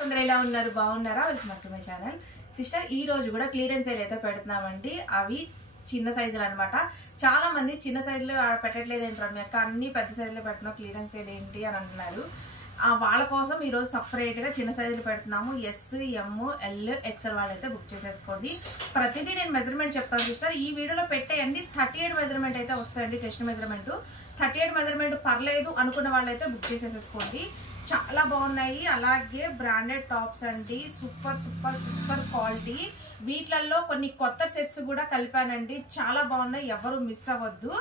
కొందరు ఎలా ఉన్నారు బాగున్నారా welcome to my channel sister ఈ రోజు కూడా క్లియరెన్స్ సేల్ అయితే పెడుతున్నామండి అవి చిన్న సైజులు అన్నమాట చాలా మంది చిన్న సైజులు పెట్టట్లేదు ఏంటి రమ్య అక్క అన్ని పెద్ద సైజులో పెట్టినా క్లియరెన్స్ సేల్ ఏంటి అని అంటున్నారు వాళ్ళ కోసం ఈ రోజు సెపరేట్ గా చిన్న సైజులు పెడుతున్నాము ఎస్ ఎం ఎల్ ఎక్స్ఎల్ వాళ్ళైతే బుక్ చేసేసుకోండి ప్రతిదీ నేను మెజర్మెంట్ చెప్తాను సిస్టర్ ఈ వీడియోలో పెట్టేయండి 38 మెజర్మెంట్ అయితే వస్తాయండి టెస్ట్ మెజర్మెంట్ 38 మెజర్మెంట్ పర్లేదు అనుకున్న వాళ్ళైతే బుక్ చేసేసుకోండి చాలా బాగున్నాయి అలాగే బ్రాండెడ్ టాప్స్ అండి సూపర్ సూపర్ సూపర్ క్వాలిటీ వీటిల్లో కొన్ని కొత్త సెట్స్ కూడా కలిపానండి చాలా బాగున్నాయి ఎవరు మిస్ అవ్వద్దు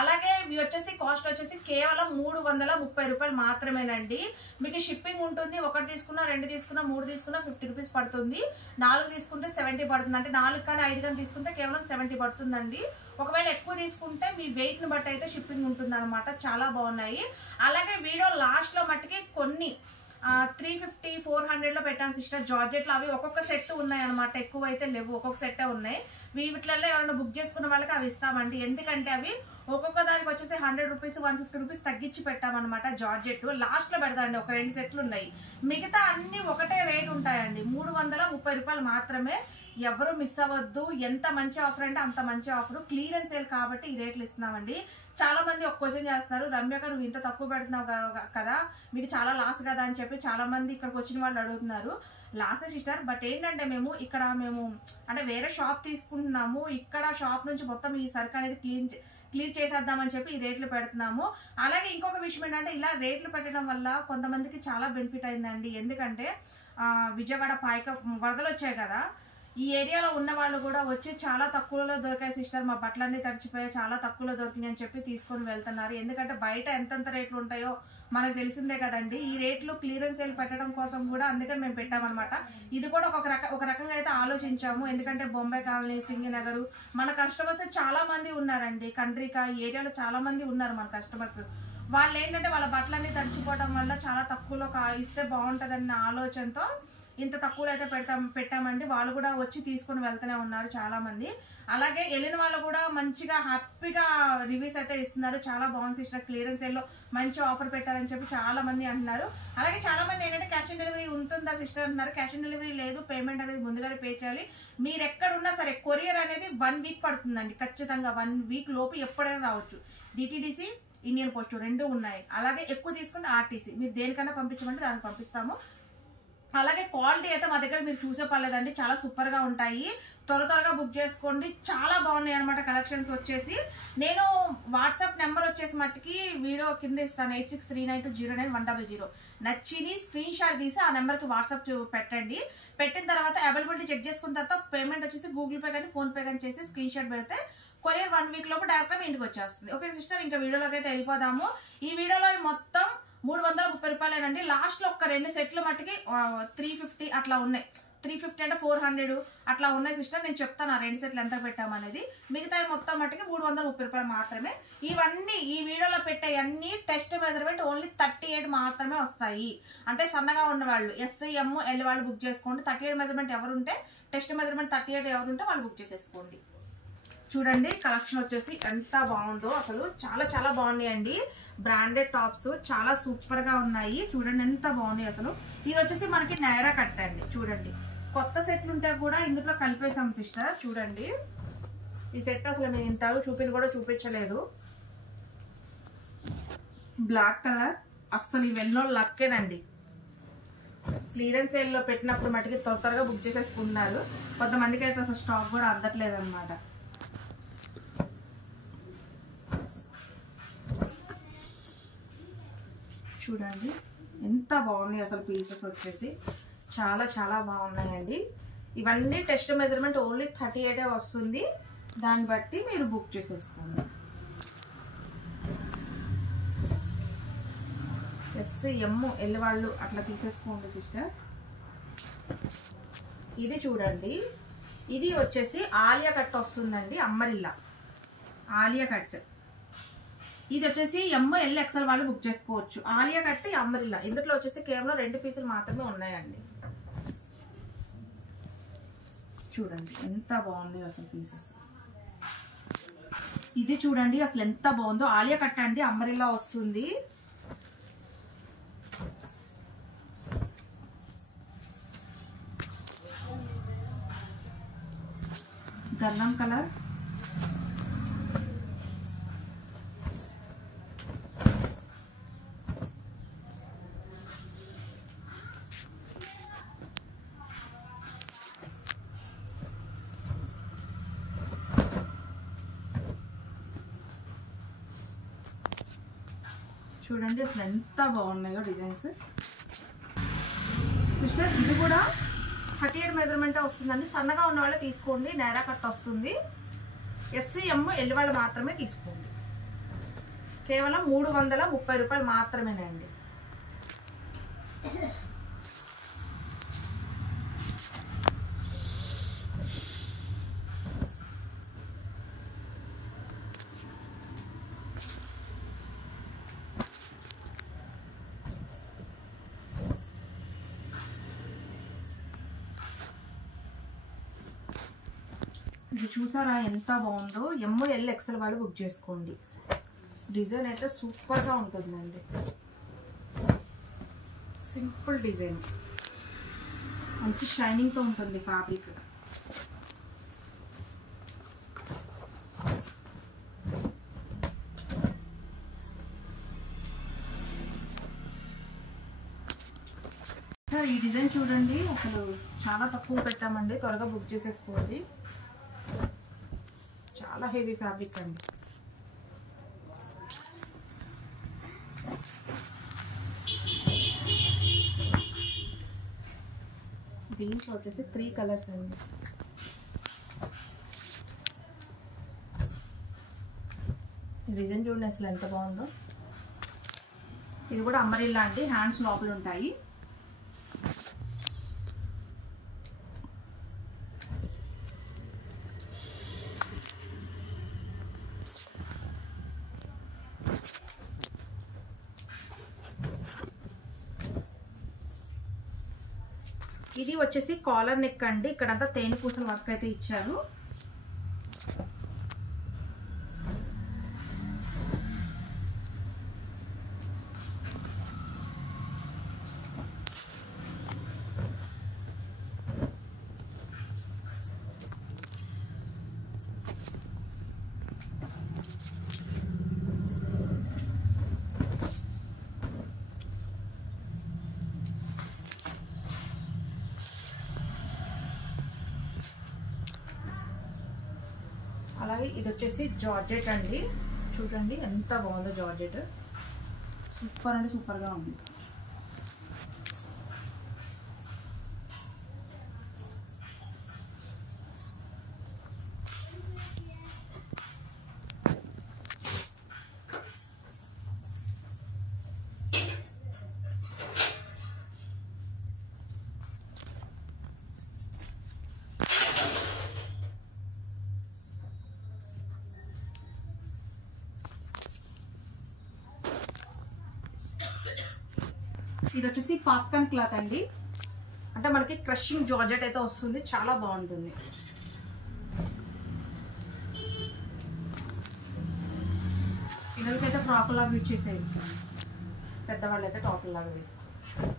అలాగే ఇవి వచ్చేసి కాస్ట్ వచ్చేసి కేవలం 330 రూపాయలు మాత్రమేనండి మీకు షిప్పింగ్ ఉంటుంది ఒకటి తీసుకున్నా రెండు తీసుకున్నా మూడు తీసుకున్నా 50 రూపీస్ పడుతుంది 4 తీసుకుంటే 70 పడుతుంది అంటే 4 కానీ 5 కానీ తీసుకుంటే కేవలం 70 పడుతుందండి ఒకవేళ ఎక్కువ తీసుకుంటే మీ వెయిట్ ని బట్టి అయితే షిప్పింగ్ ఉంటుంది అనమాట చాలా బాగున్నాయి అలాగే వీడియో లాస్ట్ లో మట్టుకి కొన్ని 350 400 లో పెట్టాను సిస్టర్ జార్జెట్ లో అవి ఒక్కొక్క సెట్ ఉన్నాయి అనమాట ఎక్కువ అయితే లేవు ఒక్కొక్క సెట్ ఉన్నాయి వీటిలలో ఎవరైనా బుక్ చేసుకున్న వాళ్ళకి అవి ఇస్తామండి ఎందుకంటే అవి ఒక్కొక్క దానికి వచ్చేసి 100 రూపీస్ 150 రూపీస్ తగ్గించి పెట్టామన్నమాట జార్జెట్ లాస్ట్ లో పెడతాండి ఒక 2 సెట్లు ఉన్నాయి మిగతా అన్ని ఒకటే రేట్ ఉంటాయండి 330 రూపాయలు మాత్రమే ఎవరు మిస్ అవ్వద్దు ఎంత మంచి ఆఫర్ అంటే అంత మంచి ఆఫర్ క్లియరెన్స్ సేల్ కాబట్టి ఈ రేట్లు ఇస్తున్నామండి చాలా మంది ఒక క్వశ్చన్ చేస్తున్నారు రమ్యక నువ్వు ఇంత తక్కువ పెడుతున్నావు కదా మీకు చాలా లాస్ కదా అని చెప్పి చాలా మంది ఇక్కడికి వచ్చిన వాళ్ళు అడుగుతున్నారు లాసే సిస్టర్ బట్ ఏంటంటే మేము అంటే వేరే షాప్ తీసుకుంటున్నాము ఇక్కడ షాప్ నుంచి మొత్తం ఈ సరుకు అనేది క్లియర్ చేసేద్దామని చెప్పి ఈ రేట్లు పెడుతున్నాము అలాగే ఇంకొక విషయం ఏంటంటే ఇలా రేట్లు పెట్టడం వల్ల కొంతమందికి చాలా బెనిఫిట్ అయిందండి ఎందుకంటే విజయవాడ వరదలు వచ్చాయి కదా ఈ ఏరియాలో ఉన్న వాళ్ళు కూడా వచ్చి చాలా తక్కువలో దొరికాయి సిస్టర్ మా బట్టలన్నీ తడిచిపోయాయి చాలా తక్కువలో దొరికినాయి అని చెప్పి తీసుకొని వెళ్తున్నారు ఎందుకంటే బయట ఎంతెంత రేట్లు ఉంటాయో మనకు తెలిసిందే కదండి ఈ రేట్లు క్లియరెన్స్ సేల్ పెట్టడం కోసం కూడా అందుకని మేము పెట్టామన్నమాట ఇది కూడా ఒక రకంగా అయితే ఆలోచించాము ఎందుకంటే బొంబాయి కాలనీ సింగినగర్ మన కస్టమర్స్ చాలా మంది ఉన్నారండి కంట్రీకా ఈ ఏరియాలో చాలా మంది ఉన్నారు మన కస్టమర్స్ వాళ్ళు ఏంటంటే వాళ్ళ బట్టలన్నీ తడిచిపోవడం వల్ల చాలా తక్కువలో ఇస్తే బాగుంటదన్న ఆలోచనతో ఇంత తక్కువలో అయితే పెట్టామండి వాళ్ళు కూడా వచ్చి తీసుకుని వెళ్తూనే ఉన్నారు చాలా మంది అలాగే వెళ్ళిన వాళ్ళు కూడా మంచిగా హ్యాపీగా రివ్యూస్ అయితే ఇస్తున్నారు చాలా బాగుంది సిస్టర్ క్లియరెన్స్ సేల్ లో మంచి ఆఫర్ పెట్టారని చెప్పి చాలా మంది అంటున్నారు అలాగే చాలా మంది ఏంటంటే క్యాష్ ఆన్ డెలివరీ ఉంటుందా సిస్టర్ అంటున్నారు క్యాష్ ఆన్ డెలివరీ లేదు పేమెంట్ అనేది ముందుగానే పే చేయాలి మీరు ఎక్కడున్నా సరే కొరియర్ అనేది 1 వీక్ పడుతుందండి ఖచ్చితంగా 1 వీక్ లోపు ఎప్పుడైనా రావచ్చు డిటిడిసి ఇండియన్ పోస్ట్ రెండు ఉన్నాయి అలాగే ఎక్కువ తీసుకుంటే ఆర్టీసీ మీరు దేనికన్నా పంపించమంటే దానికి పంపిస్తాము అలాగే క్వాలిటీ అయితే మా దగ్గర మీరు చూసే పర్లేదండి చాలా సూపర్ గా ఉంటాయి త్వరగా బుక్ చేసుకోండి చాలా బాగున్నాయి అనమాట కలెక్షన్స్ వచ్చేసి నేను వాట్సాప్ నెంబర్ వచ్చేసి మట్టుకి వీడియో కింద ఇస్తాను 8639209100 నచ్చిని స్క్రీన్ షాట్ తీసి ఆ నెంబర్ కి వాట్సాప్ పెట్టండి పెట్టిన తర్వాత అవైలబిలిటీ చెక్ చేసుకున్న తర్వాత పేమెంట్ వచ్చేసి గూగుల్ పే కానీ ఫోన్ పే కానీ చేసి స్క్రీన్ షాట్ పెడితే కొరియర్ 1 వీక్ లోపు డైరెక్ట్ గా మీ ఇంటికి వచ్చేస్తుంది ఓకే సిస్టర్ ఇంకా వీడియోలోకి అయితే వెళ్ళిపోదాము ఈ వీడియోలో మొత్తం 330 రూపాయలేనండి లాస్ట్ లో ఒక 2 సెట్లు మట్టుకి 350 అట్లా ఉన్నాయి 350 అంటే 400 అట్లా ఉన్నాయి సిస్టర్ నేను చెప్తాను ఆ 2 సెట్లు ఎంత పెట్టామనేది మిగతా మొత్తం మట్టుకి 330 రూపాయలు మాత్రమే ఇవన్నీ ఈ వీడియోలో పెట్టే అన్ని టెస్ట్ మెజర్మెంట్ ఓన్లీ 38 మాత్రమే వస్తాయి అంటే సన్నగా ఉన్న వాళ్ళు ఎస్ఎం ఎల్ వాళ్ళు బుక్ చేసుకోండి 38 మెజర్మెంట్ ఎవరుంటే టెస్ట్ మెజర్మెంట్ 38 ఎవరుంటే వాళ్ళు బుక్ చేసేసుకోండి చూడండి కలెక్షన్ వచ్చేసి ఎంత బాగుందో అసలు చాలా చాలా బాగున్నాయండి బ్రాండెడ్ టాప్స్ చాలా సూపర్ గా ఉన్నాయి చూడండి ఎంత బాగున్నాయి అసలు ఇది వచ్చేసి మనకి నైరా కట్ అండి చూడండి కొత్త సెట్లు ఉంటే కూడా ఇందులో కలిపేసాం సిస్టర్ చూడండి ఈ సెట్ అసలు మేము ఇంత కూడా చూపించలేదు బ్లాక్ కలర్ అస్సలు ఇవెన్నో లక్కేనండి క్లియరెన్స్ సేల్ లో పెట్టినప్పుడు మటుకి త్వరగా బుక్ చేసేసుకున్నారు కొంతమందికి అయితే అసలు స్టాక్ కూడా అందట్లేదు అనమాట చూడండి ఎంత బాగున్నాయి అసలు పీసెస్ వచ్చేసి చాలా చాలా బాగున్నాయండి ఇవన్నీ టెస్ట్ మెజర్మెంట్ ఓన్లీ 38 వస్తుంది దాన్ని బట్టి మీరు బుక్ చేసేసుకోండి ఎస్ఎం ఎల్ వాళ్ళు అట్లా తీసేసుకోండి సిస్టర్ ఇది చూడండి ఇది వచ్చేసి ఆలియా కట్ వస్తుందండి అమ్మరిల్లా ఆలియా కట్ ఇది వచ్చేసి ఎంఎల్ ఎక్స్ఎల్ వాళ్ళు బుక్ చేసుకోవచ్చు ఆలియా కట్ అమ్మరిల్లా ఇందులో వచ్చేసి కేవలం 2 పీసులు మాత్రమే ఉన్నాయండి చూడండి ఎంత బాగుంది అసలు పీసెస్ ఇది చూడండి అసలు ఎంత బాగుందో ఆలియా కట్ అండి అమ్మరిల్లా వస్తుంది గంధం కలర్, చూడండి అసలు ఎంత బాగున్నాయో డిజైన్స్. సిస్టర్ ఇది కూడా 38 మెజర్మెంట్ వస్తుందండి. సన్నగా ఉన్న వాళ్ళే తీసుకోండి, నేరా కట్ వస్తుంది. ఎస్సీ ఎమ్ ఎల్ వాళ్ళు మాత్రమే తీసుకోండి. కేవలం 330 రూపాయలు మాత్రమేనండి. ఇది చూసారా ఎంత బాగుందో. ML XL వాళ్ళు బుక్ చేసుకోండి. డిజైన్ అయితే సూపర్గా ఉంటుందండి. సింపుల్ డిజైన్, మంచి షైనింగ్తో ఉంటుంది ఫ్యాబ్రిక్. ఈ డిజైన్ చూడండి, అసలు చాలా తక్కువ పెట్టామండి. త్వరగా బుక్ చేసేసుకోండి. చాలా హెవీ ఫ్యాబ్రిక్ అండి. దీంట్లో వచ్చేసి 3 కలర్స్ అండి. డిజైన్ చూడండి అసలు ఎంత బాగుందో. ఇది కూడా అంబరిల్లా అండి, హ్యాండ్స్ లోపల ఉంటాయి. ఇది వచ్చేసి కాలర్ నెక్ అండి. ఇక్కడంతా తేనె పూసల వర్క్ అయితే ఇచ్చారు. అలాగే ఇది వచ్చేసి జార్జెట్ అండి. చూడండి ఎంత బాగుందో జార్జెట్. సూపర్ అంటే సూపర్గా ఉంది. ఇది వచ్చేసి పాప్కార్న్ క్లాత్ అండి. అంటే మనకి క్రషింగ్ జార్జెట్ అయితే వస్తుంది. చాలా బాగుంటుంది. పిల్లలకైతే ఫ్రాక్ లాగా యూజ్ చేసేది, పెద్దవాళ్ళు అయితే టాప్ లాగా వేసుకోవచ్చు.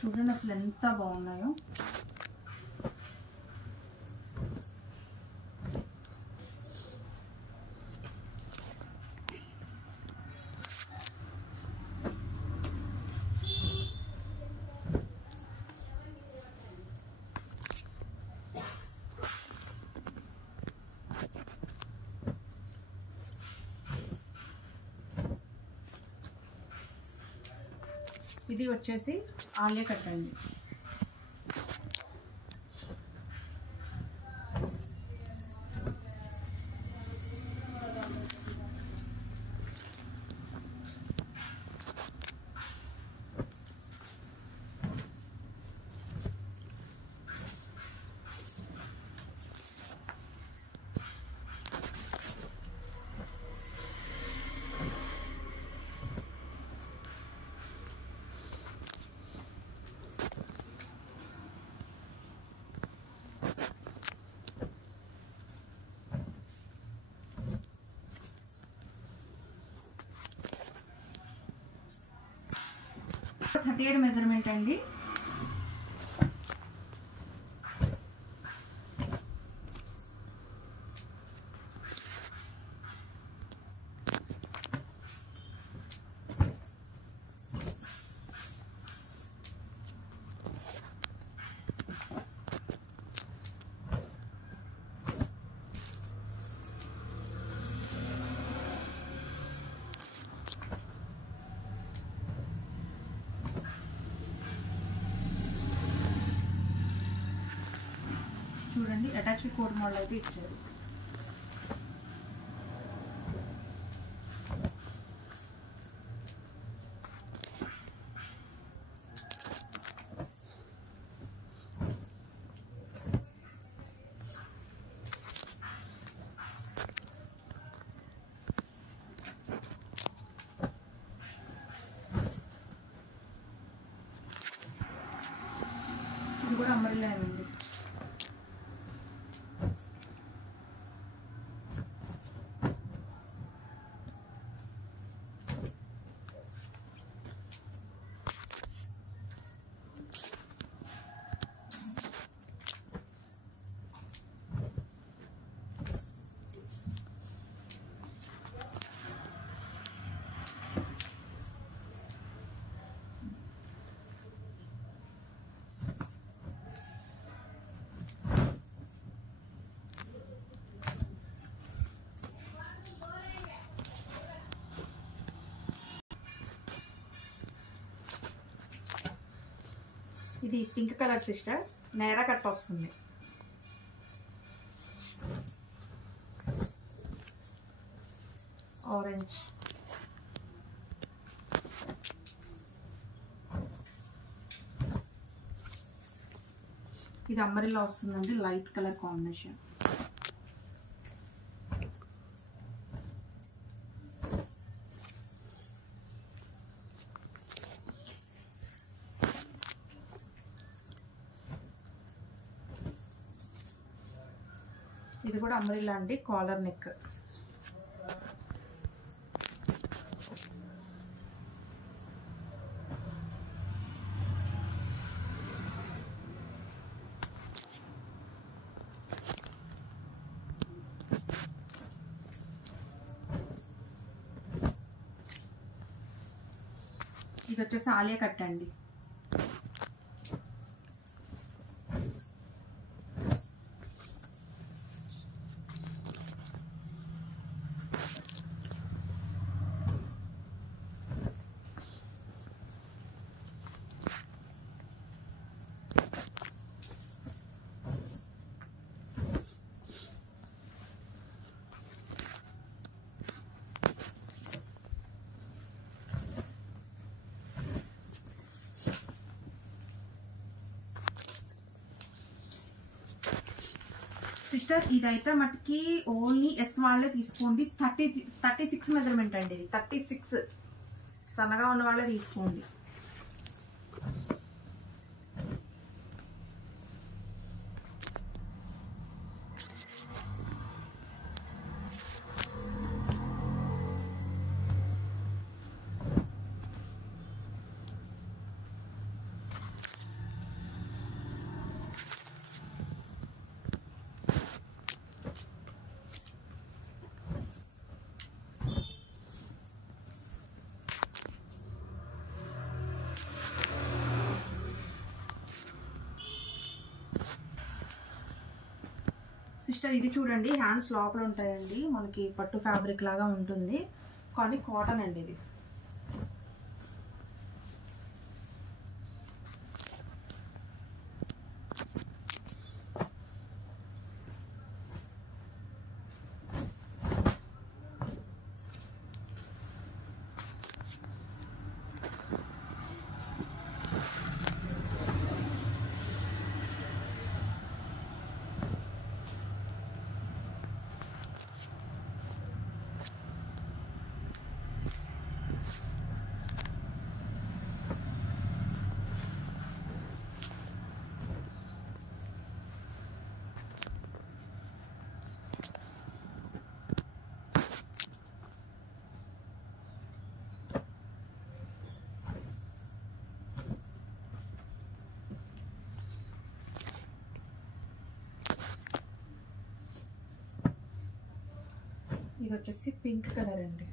చూడండి అసలు ఎంత బాగున్నాయో. ఇది వచ్చేసి ఆలియా కట్ అండి. 37 మెజర్మెంట్ అండి. చూడండి అటాచ్ కోట్ మోడల్ అయితే ఇచ్చారు. ఇది కూడా అంబ్రెల్లా అండి. ఇది పింక్ కలర్ సిస్టర్, నేరా కట్ వస్తుంది. ఆరెంజ్, ఇది అంబ్రెల్లా వస్తుందండి, లైట్ కలర్ కాంబినేషన్. ఇది కూడా అంబ్రెల్లా అండి, కాలర్ నెక్. ఇది వచ్చేసి ఆలియా కట్ అండి. సిస్టర్ ఇదైతే మటుకి ఓన్లీ ఎస్ వాళ్ళే తీసుకోండి. 36 మెజర్మెంట్ అండి. ఇది 36 సన్నగా ఉన్న వాళ్ళే తీసుకోండి. సిస్టర్ ఇది చూడండి, హ్యాండ్స్ లోపల ఉంటాయండి, మనకి పట్టు ఫ్యాబ్రిక్ లాగా ఉంటుంది, కానీ కాటన్ అండి ఇది. ఇది వచ్చేసి పింక్ కలర్ అండి.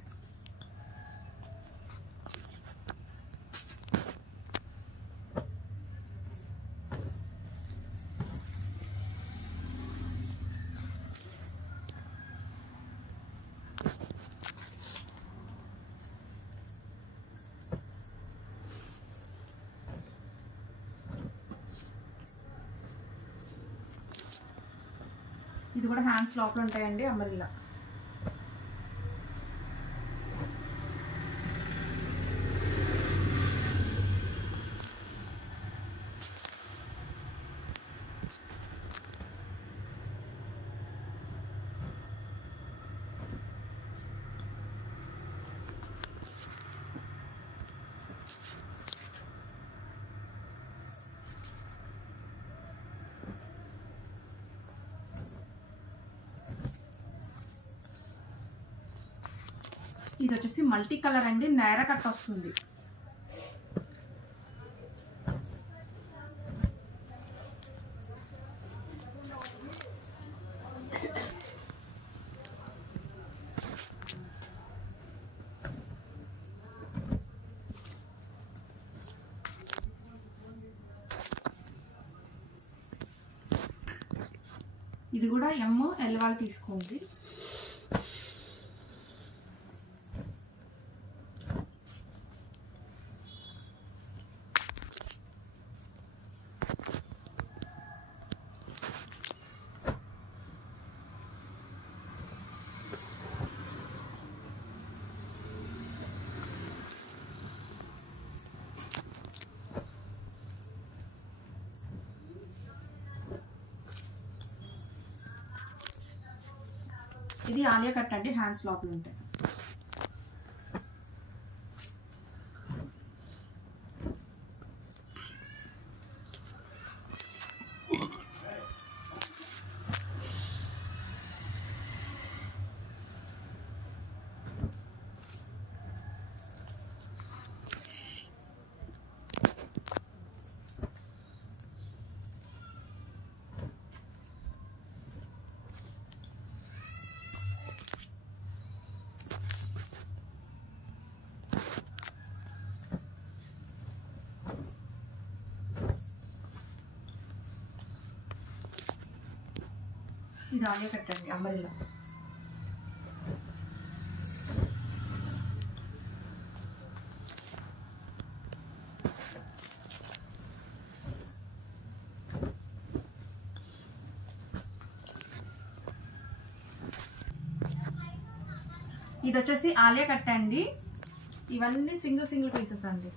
ఇది కూడా హ్యాండ్స్ లోపల ఉంటాయండి అంబ్రెల్లా. ఇది వచ్చేసి మల్టీ కలర్ అండి, నేర కట్ వస్తుంది. ఇది కూడా ఎమ్ ఎల్ వాళ్ళు తీసుకోండి. ఇది ఆలియా కట్ అండి, హ్యాండ్స్ లోపల ఉంటాయి. ఇది ఆలియా కట్ అండి అంబ్రెల్లా. ఇది వచ్చేసి ఆలియా కట్ అండి. ఇవన్నీ సింగిల్ సింగిల్ పీసెస్ అండి.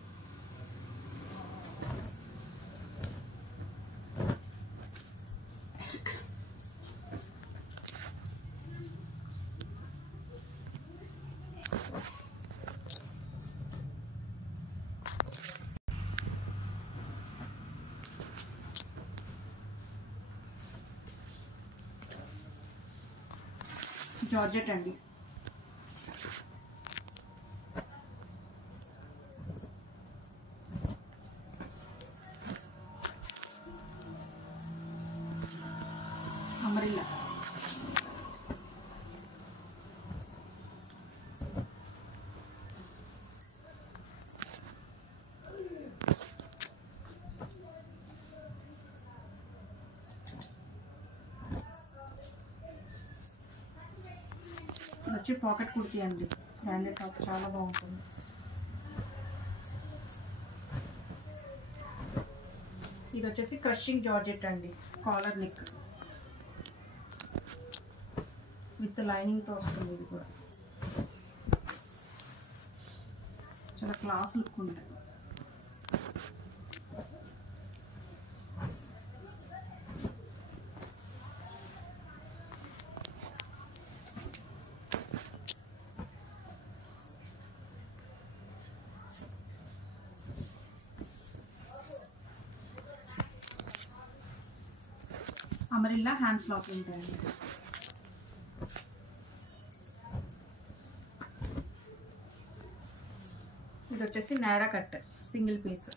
జార్జెట్ అండి. అంబ్రెల్లా. వచ్చి పాకెట్ కుర్తీ అండి, బ్రాండెడ్ టాప్, చాలా బాగుంటుంది. ఇది వచ్చేసి క్రషింగ్ జార్జెట్ అండి, కాలర్ నెక్ విత్ లైనింగ్ తో వస్తుంది. ఇది కూడా చాలా క్లాస్ లుక్ ఉంటుంది. అంబ్రెల్లా హ్యాండ్స్ లోపల ఉంటాయండి. ఇది వచ్చేసి నైరా కట్ సింగిల్ పీస్.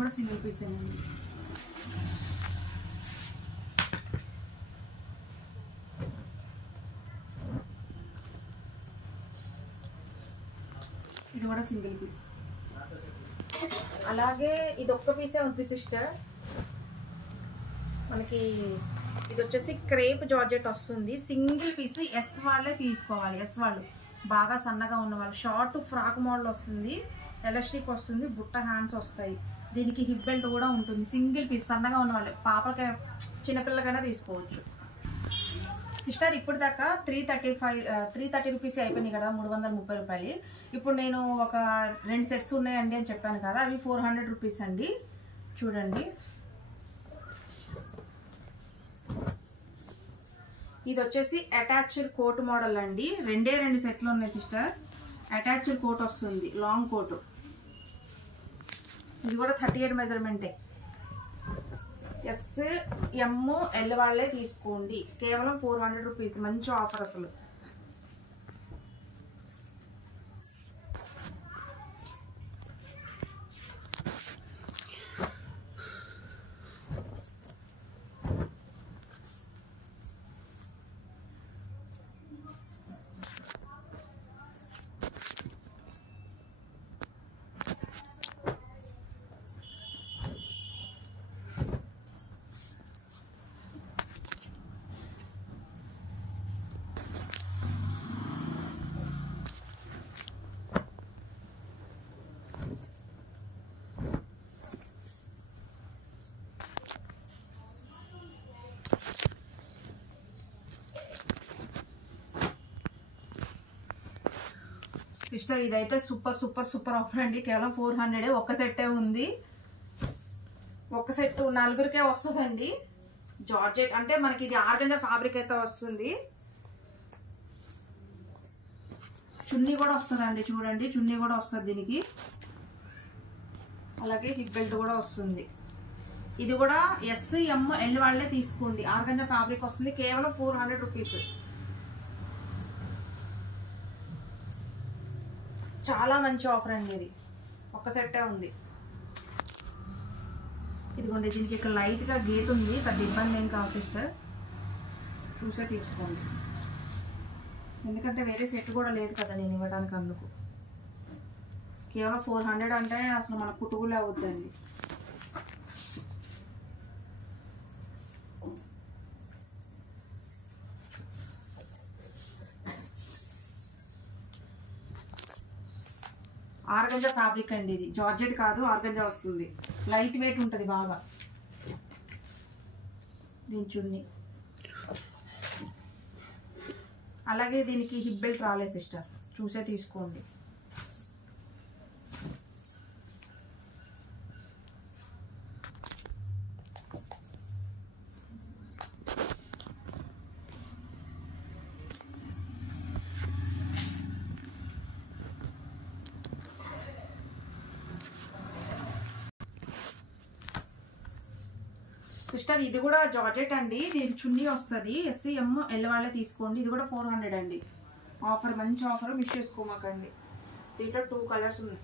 కూడా సింగిల్ పీస్ అండి. ఇది కూడా సింగిల్ పీస్. అలాగే ఇది ఒక్క పీసే ఉంది సిస్టర్. మనకి ఇది వచ్చేసి క్రేప్ జార్జెట్ వస్తుంది, సింగిల్ పీస్. ఎస్ వాళ్ళే తీసుకోవాలి, ఎస్ వాళ్ళు బాగా సన్నగా ఉన్న వాళ్ళు. షార్ట్ ఫ్రాక్ మోడల్ వస్తుంది, ఎలాస్టిక్ వస్తుంది, బుట్ట హ్యాండ్స్ వస్తాయి. దీనికి హిప్ బెల్ట్ కూడా ఉంటుంది. సింగిల్ పీస్, సన్నగా ఉన్న వాళ్ళు, పాపలకి చిన్నపిల్లకైనా తీసుకోవచ్చు సిస్టర్. ఇప్పుడు దాకా 330 రూపీస్ అయిపోయినాయి కదా, 330 రూపాయలు. ఇప్పుడు నేను ఒక 2 సెట్స్ ఉన్నాయండి అని చెప్పాను కదా, అవి 400 రూపీస్ అండి. చూడండి, ఇది వచ్చేసి అటాచ్డ్ కోట్ మోడల్ అండి. 2 సెట్లు ఉన్నాయి సిస్టర్. అటాచ్డ్ కోట్ వస్తుంది, లాంగ్ కోట్. ఇది కూడా 38 మెజర్మెంటే. ఎస్ ఎమ్ ఎల్ వాళ్ళే తీసుకోండి, కేవలం 400 రూపీస్. మంచి ఆఫర్ అసలు. సిస్టర్ ఇదైతే సూపర్ సూపర్ సూపర్ ఆఫర్ అండి. కేవలం 400. ఒక్క సెట్టే ఉంది, ఒక్క సెట్ 4గురికే వస్తుందండి. జార్జెట్ అంటే మనకి ఇది ఆర్గంజా ఫ్యాబ్రిక్ అయితే వస్తుంది. చున్నీ కూడా వస్తుందండి, చూడండి చున్నీ కూడా వస్తుంది దీనికి. అలాగే హిప్ బెల్ట్ కూడా వస్తుంది. ఇది కూడా ఎస్ ఎమ్ ఎల్ వాళ్ళే తీసుకోండి. ఆర్గంజా ఫ్యాబ్రిక్ వస్తుంది, కేవలం 400 రూపీస్. చాలా మంచి ఆఫర్ అండి ఇది. ఒక్క సెట్టే ఉంది. ఇదిగోండి, దీనికి ఇక్కడ లైట్గా గీత ఉంది, పెద్ద ఇబ్బంది ఏం కాదు సిస్టర్, చూసే తీసుకోండి. ఎందుకంటే వేరే సెట్ కూడా లేదు కదా నేను ఇవ్వడానికి, అందుకు. కేవలం 400 అంటే అసలు మన కుటుంబులే అవుద్దండి. ఆర్గంజా ఫ్యాబ్రిక్ అండి ఇది, జార్జెట్ కాదు, ఆర్గంజా వస్తుంది. లైట్ వెయిట్ ఉంటుంది బాగా. దీని చున్నీ. అలాగే దీనికి హిప్ బెల్ట్ రాలేదు సిస్టర్, చూసే తీసుకోండి. సిస్టర్ ఇది కూడా జార్జెట్ అండి, దీనికి చున్నీ వస్తుంది. ఎస్సీ ఎమ్ ఎల్ వాళ్ళే తీసుకోండి. ఇది కూడా 400 అండి. ఆఫర్, మంచి ఆఫర్, మిస్ చేసుకోమాకండి. దీంట్లో 2 కలర్స్ ఉన్నాయి.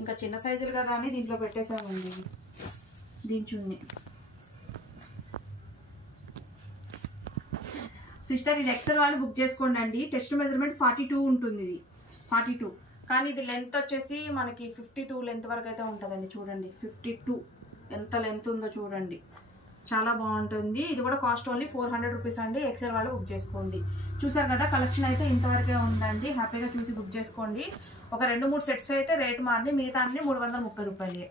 ఇంకా చిన్న సైజులు కదా అని దీంట్లో పెట్టేసామండి. దీని చున్నీ. సిస్టర్ ఇది ఎక్సెల్ వాళ్ళు బుక్ చేసుకోండి అండి. టెస్ట్ మెజర్మెంట్ 42 ఉంటుంది. ఇది 42, కానీ ఇది లెంత్ వచ్చేసి మనకి 52 లెంత్ వరకు అయితే ఉంటుందండి. చూడండి 52 ఎంత లెంత్ ఉందో చూడండి, చాలా బాగుంటుంది. ఇది కూడా కాస్ట్ ఓన్లీ 400 రూపీస్ అండి. ఎక్సెల్ వాళ్ళు బుక్ చేసుకోండి. చూసారు కదా, కలెక్షన్ అయితే ఇంతవరకే ఉందండి. హ్యాపీగా చూసి బుక్ చేసుకోండి. ఒక 2-3 సెట్స్ అయితే రేట్ మారింది, మిగతా అన్ని 330 రూపాయలే.